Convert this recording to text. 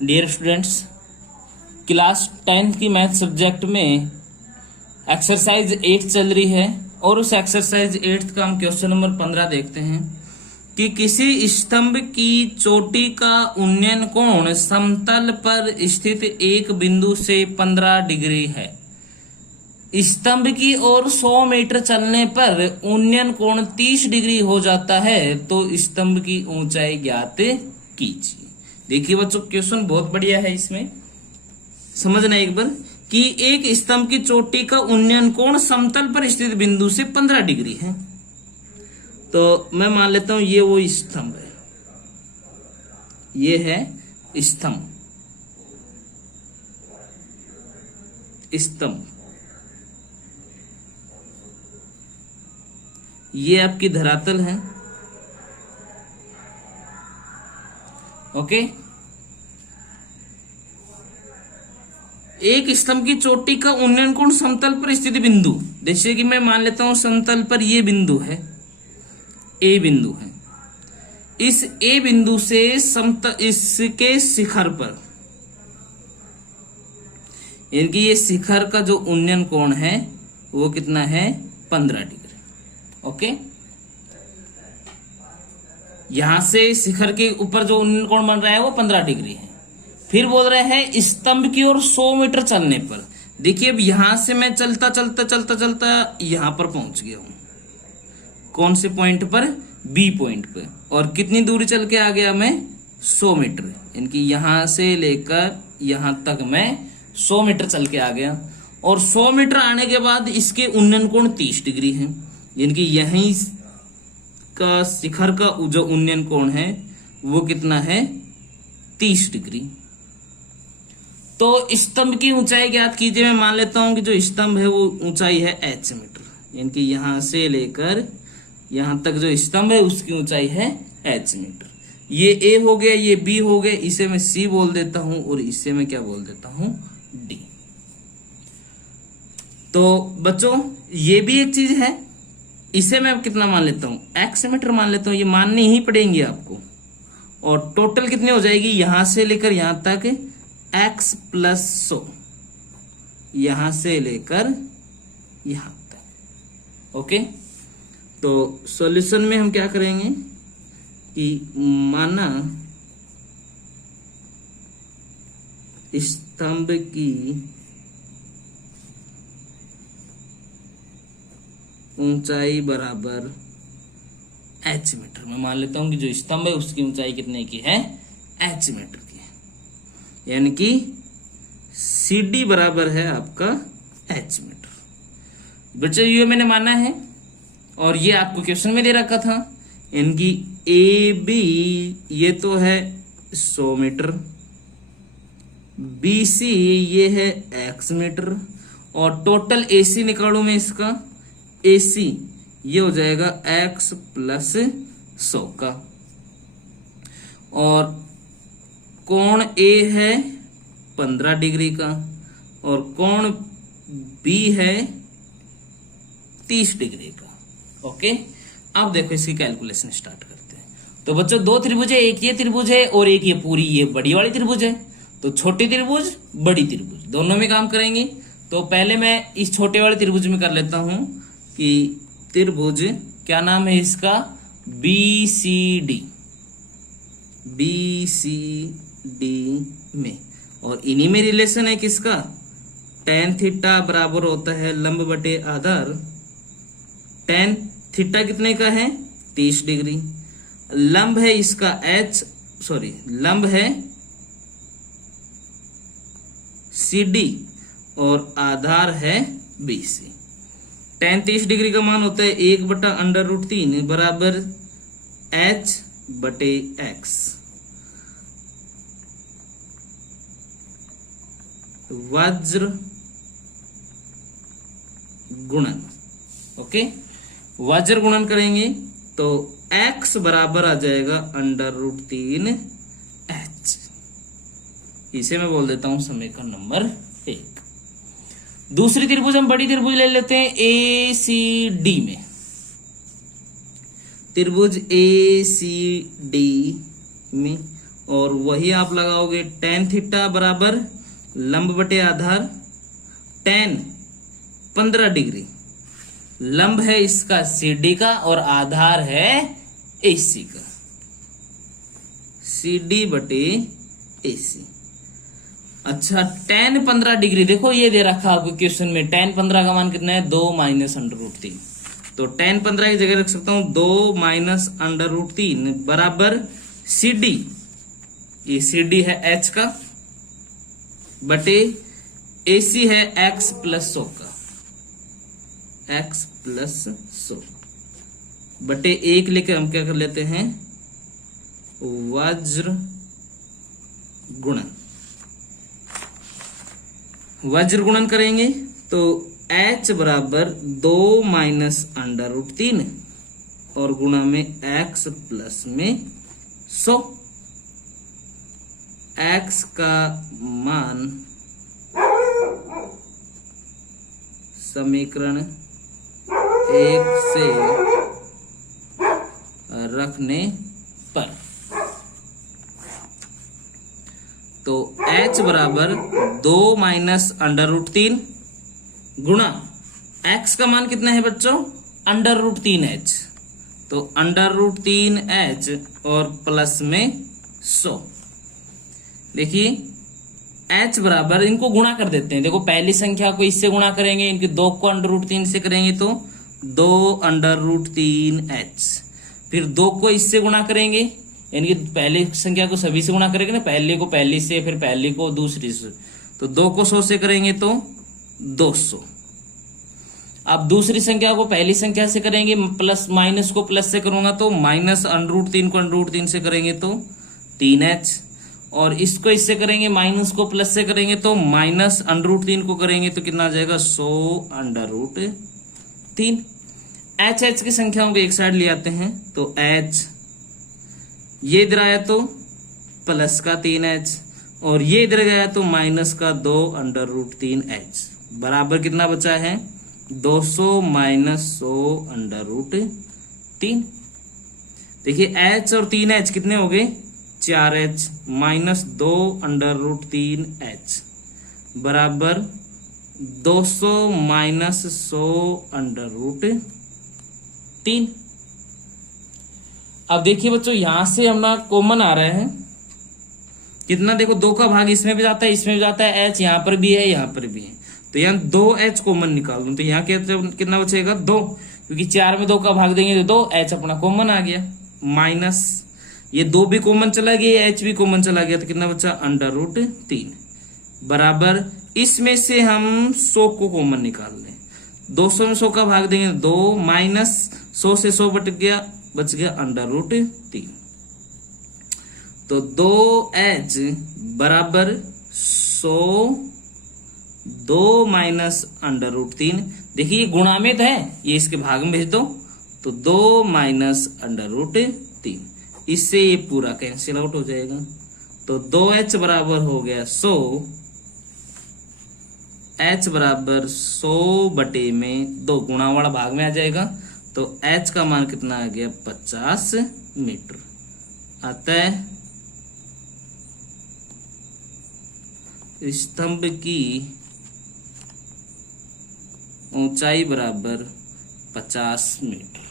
Dear students, class 10th की math subject में exercise 8 चल रही है और उस एक्सरसाइज 8 का हम क्वेश्चन नंबर 15 देखते हैं कि किसी स्तंभ की चोटी का उन्नयन कोण समतल पर स्थित एक बिंदु से 15 डिग्री है। स्तंभ की ओर 100 मीटर चलने पर उन्नयन कोण 30 डिग्री हो जाता है, तो स्तंभ की ऊंचाई ज्ञात कीजिए। देखिए बच्चों, क्वेश्चन बहुत बढ़िया है। इसमें समझना एक बार कि एक स्तंभ की चोटी का उन्नयन कोण समतल पर स्थित बिंदु से 15 डिग्री है। तो मैं मान लेता हूं ये वो स्तंभ है, ये है स्तंभ। ये आपकी धरातल है। ओके, एक स्तंभ की चोटी का उन्नयन कोण समतल पर स्थित बिंदु, जैसे कि मैं मान लेता हूं समतल पर ये बिंदु है, ए बिंदु है। इस ए बिंदु से समतल इसके शिखर पर, इनकी ये शिखर का जो उन्नयन कोण है वो कितना है? 15 डिग्री। ओके, यहां से शिखर के ऊपर जो उन्नयन कोण बन रहा है वो 15 डिग्री है। फिर बोल रहे हैं स्तंभ की ओर 100 मीटर चलने पर। देखिए, अब यहां से मैं चलता चलता चलता चलता यहां पर पहुंच गया हूं। कौन से पॉइंट पर? बी पॉइंट पर। और कितनी दूरी चल के आ गया मैं? 100 मीटर। इनकी यहां से लेकर यहां तक मैं 100 मीटर चल के आ गया। और 100 मीटर आने के बाद इसके उन्नयन कोण 30 डिग्री है। इनकी यहीं का शिखर का जो उन्नयन कोण है वो कितना है? 30 डिग्री। तो स्तंभ की ऊंचाई ज्ञात कीजिए। मैं मान लेता हूं कि जो स्तंभ है वो ऊंचाई है h मीटर। इनकी यहां से लेकर यहां तक जो स्तंभ है उसकी ऊंचाई है h मीटर। ये a हो गया, ये b हो गया, इसे मैं c बोल देता हूं और इसे मैं क्या बोल देता हूं? d। तो बच्चों, ये भी एक चीज है। इसे मैं कितना मान लेता हूं? x मीटर मान लेता हूं। ये माननी ही पड़ेंगी आपको। और टोटल कितनी हो जाएगी? यहां से लेकर यहां तक x प्लस 100, यहां से लेकर यहां तक। ओके, तो सॉल्यूशन में हम क्या करेंगे कि माना स्तंभ की ऊंचाई बराबर h मीटर। मैं मान लेता हूं कि जो स्तंभ है उसकी ऊंचाई कितने की है? h मीटर की है। यानी कि CD बराबर है आपका h मीटर। बच्चों, ये मैंने माना है और ये आपको क्वेश्चन में दे रखा था। इनकी AB ये तो है 100 मीटर, BC ये है x मीटर, और टोटल AC निकालू मैं इसका, AC ये हो जाएगा x प्लस 100 का। और कोण A है 15 डिग्री का और कोण B है 30 डिग्री का। ओके, अब देखो इसकी कैलकुलेशन स्टार्ट करते हैं। तो बच्चों, दो त्रिभुज है, एक ये त्रिभुज है और एक ये पूरी ये बड़ी वाली त्रिभुज है। तो छोटी त्रिभुज बड़ी त्रिभुज दोनों में काम करेंगे। तो पहले मैं इस छोटे वाले त्रिभुज में कर लेता हूं कि त्रिभुज, क्या नाम है इसका? BCD। BCD में, और इन्हीं में रिलेशन है किसका? tan थीटा बराबर होता है लंब बटे आधार। tan थीटा कितने का है? 30 डिग्री। लंब है इसका लंब है CD और आधार है BC। tan 30 डिग्री का मान होता है 1/√3 बराबर h बटे x। वज्र गुणन। ओके, वज्र गुणन करेंगे तो x बराबर आ जाएगा √3h। इसे मैं बोल देता हूं समीकरण नंबर 1। दूसरी त्रिभुज, हम बड़ी त्रिभुज ले लेते हैं ACD में। त्रिभुज ACD में और वही आप लगाओगे tan थीटा बराबर लंब बटे आधार tan 15 डिग्री। लंब है इसका CD का और आधार है AC का, CD बटे AC। अच्छा tan 15 डिग्री, देखो ये दे रखा आपको क्वेश्चन में, tan 15 का मान कितना है 2 माइनस √3। तो tan 15 की जगह रख सकता हूं 2 माइनस √3 बराबर CD, ये CD है H का बटे AC है x प्लस 100 का, x प्लस 100 बटे 1 लेके हम क्या कर लेते हैं वज्र गुणन। वज्र गुणन करेंगे तो H बराबर 2 माइनस √3 और गुणा में x प्लस में 100। x का मान समीकरण 1 से रखने पर, तो h बराबर 2 माइनस √3 गुणा x का मान कितना है बच्चों √3h, तो √3h और प्लस में 100। देखिए h बराबर, इनको गुणा कर देते हैं। देखो पहली संख्या को इससे गुणा करेंगे, इनके 2 को √3 से करेंगे तो 2 √3h, फिर 2 को इससे गुणा करेंगे, यानी कि पहली संख्या को सभी से गुणा करेंगे ना, पहले को पहली से, फिर पहली को दूसरी से, तो 2 को 100 से करेंगे तो 200। अब दूसरी संख्या को पहली संख्या से करेंगे, प्लस माइनस को प्लस से करूंगा तो माइनस √3 को √3 से करेंगे तो 3h, और इसको इससे करेंगे, माइनस को प्लस से करेंगे तो माइनस √3 को करेंगे तो कितना आ जाएगा 100 √3। h की संख्याओं को एक साइड ले आते हैं तो h ये इधर आया तो प्लस का 3h और ये इधर गया तो माइनस का 2 √3h बराबर कितना बचा है 200 माइनस 100 √3। देखिए h और 3h कितने हो गए 4h माइनस 2 √3h बराबर 200 माइनस 100 √3। अब देखिए बच्चों यहां से हमारा कॉमन आ रहा है कितना, देखो 2 का भाग इसमें भी जाता है, इसमें भी जाता है, h यहां पर भी है, यहां पर भी है, तो यहाँ 2h कॉमन निकाल दूं तो यहाँ कितना बचेगा 2, क्योंकि 4 में 2 का भाग देंगे तो 2h अपना कॉमन आ गया, माइनस ये 2 भी कॉमन चला गया, h भी कॉमन चला गया, तो कितना बचा √3 बराबर, इसमें से हम 100 को कॉमन निकाल लें, 200 में 100 का भाग देंगे 2 माइनस 100 से 100 बच गया √3, तो 2h बराबर 100 2 माइनस √3। देखिए गुणा में तो है, ये इसके भाग में भेज दो तो 2 माइनस √3, इससे ये पूरा कैंसिल आउट हो जाएगा, तो 2h बराबर हो गया 100, h बराबर 100 बटे में 2 गुणा वाला भाग में आ जाएगा, तो h का मान कितना आ गया 50 मीटर। अतः स्तंभ की ऊंचाई बराबर 50 मीटर।